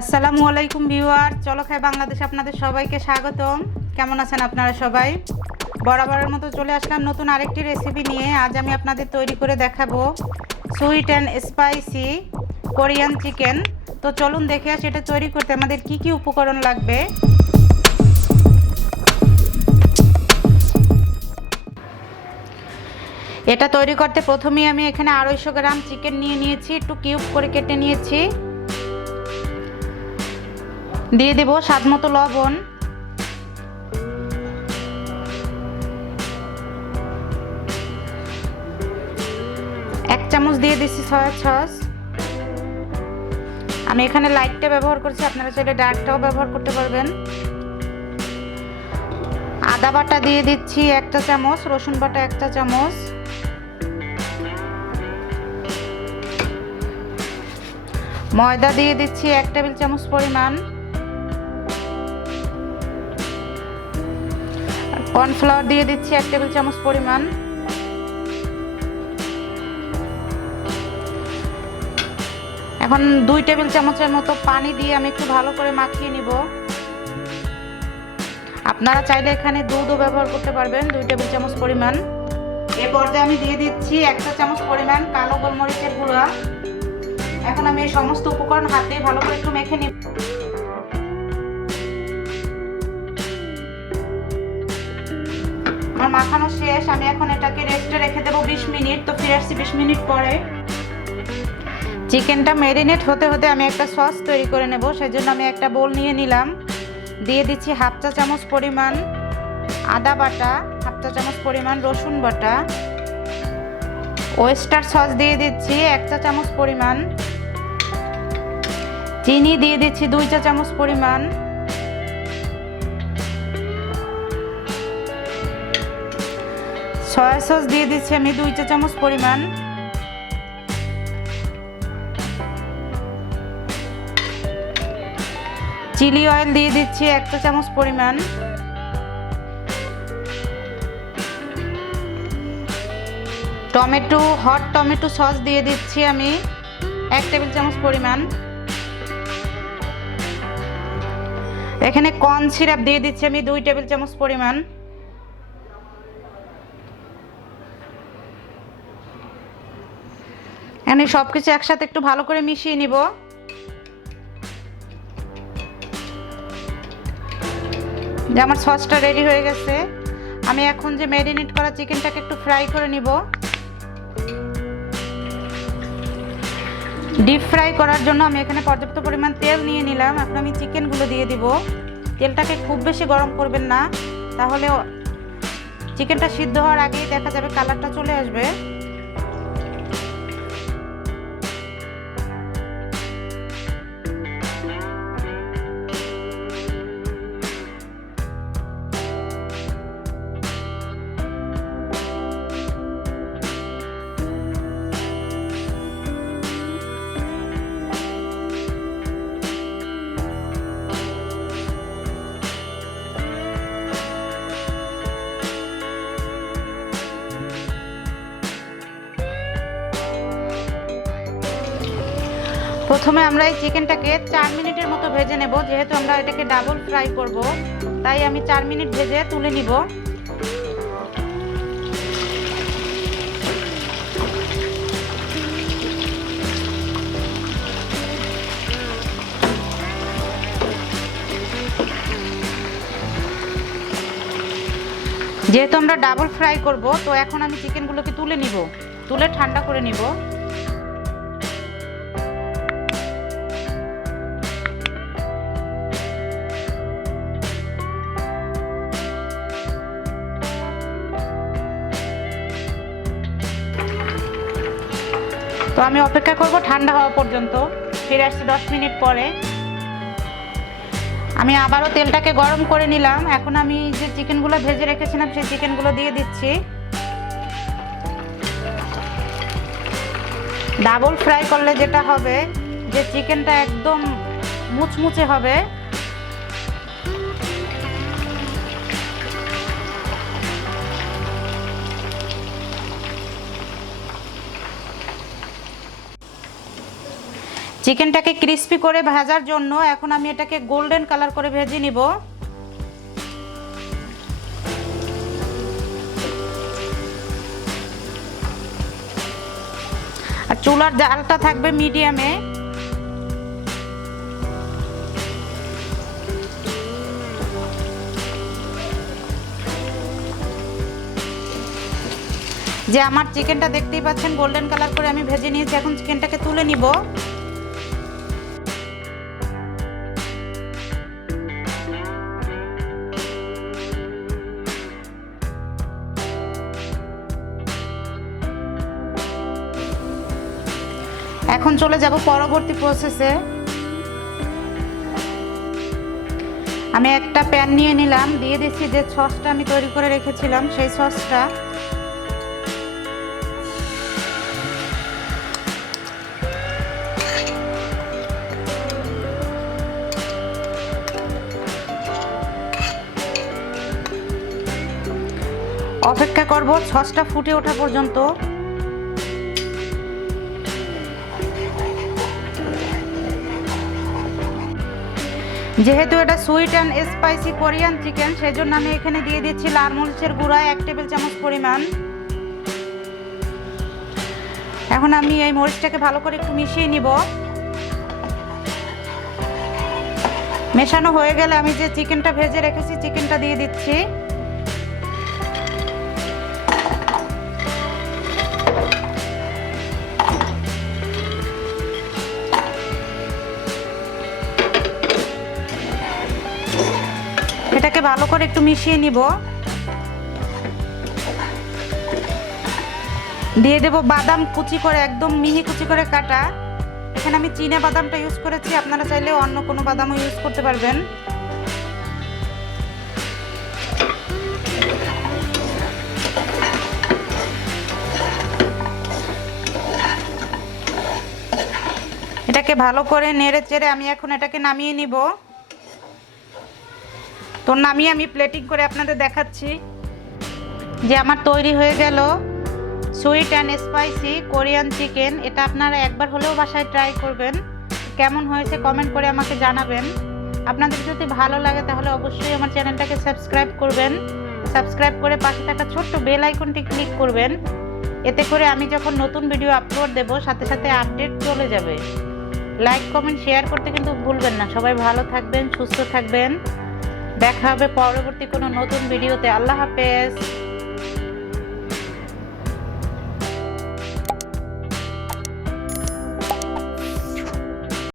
আসসালামু আলাইকুম ভিউয়ার, চলো খাই বাংলাদেশ আপনাদের সবাইকে স্বাগতম। কেমন আছেন আপনারা সবাই? বরাবরের মতো চলে আসলাম নতুন আরেকটি রেসিপি নিয়ে। আজ আমি আপনাদের তৈরি করে দেখাবো sweet and spicy Korean chicken. তো চলুন দেখে আসি এটা তৈরি করতে আমাদের কি কি উপকরণ লাগবে। এটা তৈরি করতে প্রথমেই আমি এখানে 250 গ্রাম চিকেন নিয়ে নিয়েছি, একটু কিউব করে কেটে নিয়েছি। দিয়ে দেব স্বাদ মতো লবণ, এক চামচ দিয়ে দিচ্ছি সয়া সস। আমি এখানে লাইটটা ব্যবহার করছি, আপনারা চাইলে ডার্কটাও ব্যবহার করতে পারবেন। আদা বাটা দিয়ে দিচ্ছি 1 চা চামচ, রসুন বাটা 1 চা চামচ, ময়দা দিয়ে দিচ্ছি 1 টেবিল চামচ পরিমাণ, কর্নফ্লাওয়ার দিয়ে দিচ্ছি 1 টেবিল চামচ পরিমাণ, এখন 2 টেবিল চামচের মতো পানি দিয়ে আমি একটু ভালো করে মাখিয়ে নিব। আপনারা চাইলে এখানে দুধও ব্যবহার করতে পারবেন 2 টেবিল চামচ পরিমাণ। এ পর্যায়ে আমি দিয়ে দিচ্ছি 1 চা চামচ পরিমাণ কালো গোলমরিচের গুঁড়া। এখন আমি এই সমস্ত উপকরণ হাতে ভালো করে একটু মেখে নিব। আমার মাখানো শেষ, আমি এখন এটাকে রেস্টে রেখে দেবো 20 মিনিট। তো ফিরে আসছি 20 মিনিট পরে। চিকেনটা ম্যারিনেট হতে হতে আমি একটা সস তৈরি করে নেব, সেজন্য আমি একটা বোল নিয়ে নিলাম। দিয়ে দিচ্ছি 1/2 চা চামচ পরিমাণ আদা বাটা, 1/2 চা চামচ পরিমাণ রসুন বাটা, ওয়েস্টার সস দিয়ে দিচ্ছি 1 চা চামচ পরিমাণ, চিনি দিয়ে দিচ্ছি 2 চা চামচ পরিমাণ, সয়া সস দিয়ে দিচ্ছি আমি 2 চা চামচ পরিমাণ, চিলি অয়েল দিয়ে দিচ্ছি 1 চা চামচ পরিমাণ, হট টমেটো সস দিয়ে দিচ্ছি আমি 1 টেবিল চামচ পরিমাণ, এখানে কর্ন সিরাপ দিয়ে দিচ্ছি আমি 2 টেবিল চামচ পরিমাণ। এখানে সবকিছু একসাথে একটু ভালো করে মিশিয়ে নিব। যে আমার সসটা রেডি হয়ে গেছে, আমি এখন যে ম্যারিনেট করা চিকেনটাকে একটু ফ্রাই করে নিব। ডিপ ফ্রাই করার জন্য আমি এখানে পর্যাপ্ত পরিমাণ তেল নিয়ে নিলাম। এখন আমি চিকেনগুলো দিয়ে দিব। তেলটাকে খুব বেশি গরম করবেন না, তাহলে চিকেনটা সিদ্ধ হওয়ার আগেই দেখা যাবে কালারটা চলে আসবে। প্রথমে আমরা এই চিকেনটাকে 4 মিনিটের মতো ভেজে নেব। যেহেতু আমরা এটাকে ডাবল ফ্রাই করব, তাই আমি 4 মিনিট ভেজে তুলে নিব। যেহেতু আমরা ডাবল ফ্রাই করব, তো এখন আমি চিকেনগুলোকে তুলে নিব, তুলে ঠান্ডা করে নিব। তো আমি অপেক্ষা করব ঠান্ডা হওয়া পর্যন্ত। ফিরে আসছি 10 মিনিট পরে। আমি আবারও তেলটাকে গরম করে নিলাম। এখন আমি যে চিকেনগুলো ভেজে রেখেছিলাম সেই চিকেনগুলো দিয়ে দিচ্ছি। ডাবল ফ্রাই করলে যেটা হবে যে চিকেনটা একদম মুচমুচে হবে। চিকেনটাকে ক্রিস্পি করে ভাজার জন্য এখন আমি এটাকে গোল্ডেন কালার করে ভেজে নিব। আর চুলার জালটা থাকবে মিডিয়ামে। যে আমার চিকেনটা দেখতেই পাচ্ছেন গোল্ডেন কালার করে আমি ভেজে নিয়েছি, এখন চিকেনটাকে তুলে নিব। এখন চলে যাব পরবর্তী প্রসেসে। আমি একটা প্যান নিয়ে নিলাম, দিয়ে দিচ্ছি যে সসটা আমি তৈরি করে রেখেছিলাম সেই সসটা। অপেক্ষা করব সসটা ফুটে ওঠা পর্যন্ত। যেহেতু এটা sweet and spicy Korean chicken, সেই জন্য আমি এখানে দিয়ে দিচ্ছি লাল মরিচের গুঁড়া 1 টেবিল চামচ পরিমাণ। এখন আমি এই মরিচটাকে ভালো করে একটু মিশিয়ে নিব। মেশানো হয়ে গেলে আমি যে চিকেনটা ভেজে রেখেছি চিকেনটা দিয়ে দিচ্ছি। এটাকে ভালো করে একটু মিশিয়ে নিব। দিয়ে দেব বাদাম কুচি করে, একদম মিহি কুচি করে কাটা। এখানে আমি চীনা বাদামটা ইউজ করেছি, আপনারা চাইলে অন্য কোনো বাদামও ইউজ করতে পারবেন। এটাকে ভালো করে নেড়ে চেড়ে আমি এখন এটাকে নামিয়ে নিব। তো নামিয়ে আমি প্লেটিং করে আপনাদের দেখাচ্ছি যে আমার তৈরি হয়ে গেল sweet and spicy Korean chicken. এটা আপনারা একবার হলেও বাসায় ট্রাই করবেন, কেমন হয়েছে কমেন্ট করে আমাকে জানাবেন। আপনাদের যদি ভালো লাগে তাহলে অবশ্যই আমার চ্যানেলটাকে সাবস্ক্রাইব করবেন। সাবস্ক্রাইব করে পাশে থাকা ছোট্ট বেল আইকনটি ক্লিক করবেন, এতে করে আমি যখন নতুন ভিডিও আপলোড দেব সাথে সাথে আপডেট চলে যাবে। লাইক কমেন্ট শেয়ার করতে কিন্তু ভুলবেন না। সবাই ভালো থাকবেন, সুস্থ থাকবেন। দেখা হবে পরবর্তী কোনো নতুন ভিডিওতে। আল্লাহ হাফেজ।